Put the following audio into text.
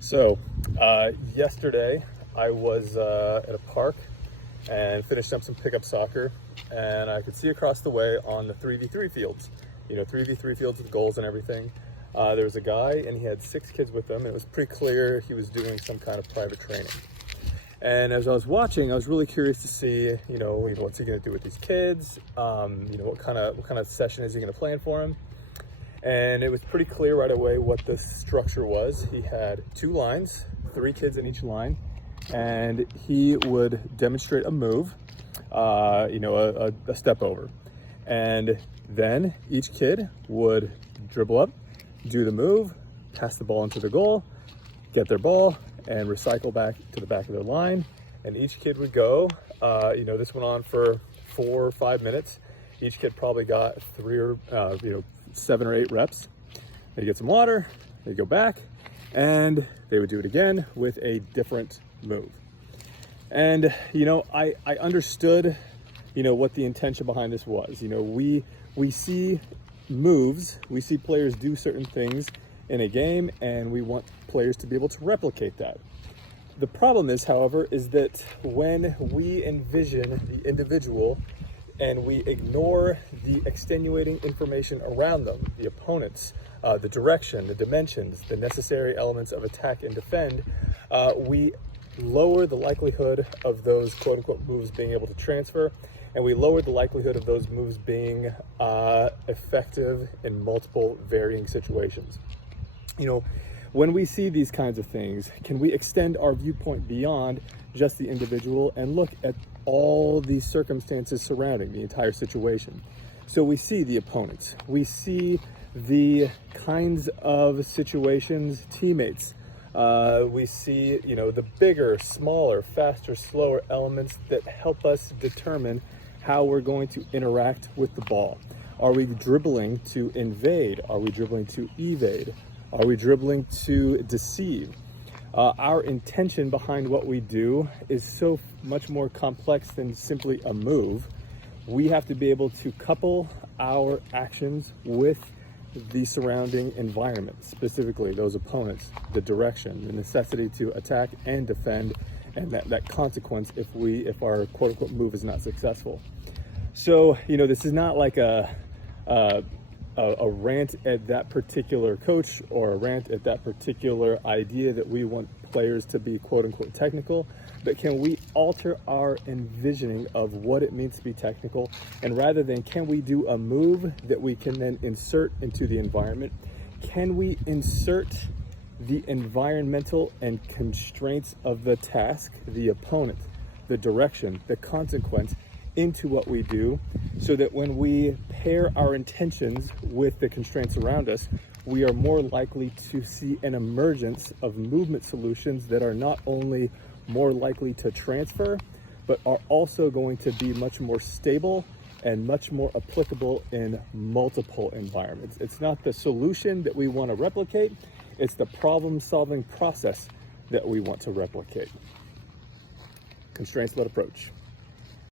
Yesterday I was at a park and finished up some pickup soccer, and I could see across the way on the 3v3 fields, 3v3 fields with goals and everything. There was a guy and he had 6 kids with him, and it was pretty clear he was doing some kind of private training. And as I was watching, I was really curious to see, what's he going to do with these kids? What kind of session is he going to plan for them? And it was pretty clear right away what the structure was. He had 2 lines, 3 kids in each line, and he would demonstrate a move, a step over. And then each kid would dribble up, do the move, pass the ball into the goal, get their ball, and recycle back to the back of their line. And each kid would go, this went on for 4 or 5 minutes. Each kid probably got 7 or 8 reps. They'd get some water, they'd go back, and they would do it again with a different move. And, I understood, what the intention behind this was. We see moves, we see players do certain things in a game, and we want players to be able to replicate that. The problem is, however, is that when we envision the individual and we ignore the extenuating information around them, the opponents, the direction, the dimensions, the necessary elements of attack and defend, we lower the likelihood of those quote-unquote moves being able to transfer, and we lower the likelihood of those moves being effective in multiple varying situations. When we see these kinds of things, can we extend our viewpoint beyond just the individual and look at all these circumstances surrounding the entire situation? So we see the opponents, we see the kinds of situations, teammates, we see, the bigger, smaller, faster, slower elements that help us determine how we're going to interact with the ball. Are we dribbling to invade? Are we dribbling to evade? Are we dribbling to deceive? Our intention behind what we do is so much more complex than simply a move. We have to be able to couple our actions with the surrounding environment, specifically those opponents, the direction, the necessity to attack and defend, and that consequence if our quote-unquote move is not successful. So, this is not like a rant at that particular coach or a rant at that particular idea that we want players to be quote-unquote technical, but can we alter our envisioning of what it means to be technical? And rather than can we do a move that we can then insert into the environment, can we insert the environmental and constraints of the task, the opponent, the direction, the consequence into what we do, so that when we pair our intentions with the constraints around us, we are more likely to see an emergence of movement solutions that are not only more likely to transfer, but are also going to be much more stable and much more applicable in multiple environments. It's not the solution that we want to replicate, it's the problem-solving process that we want to replicate. Constraints-led approach.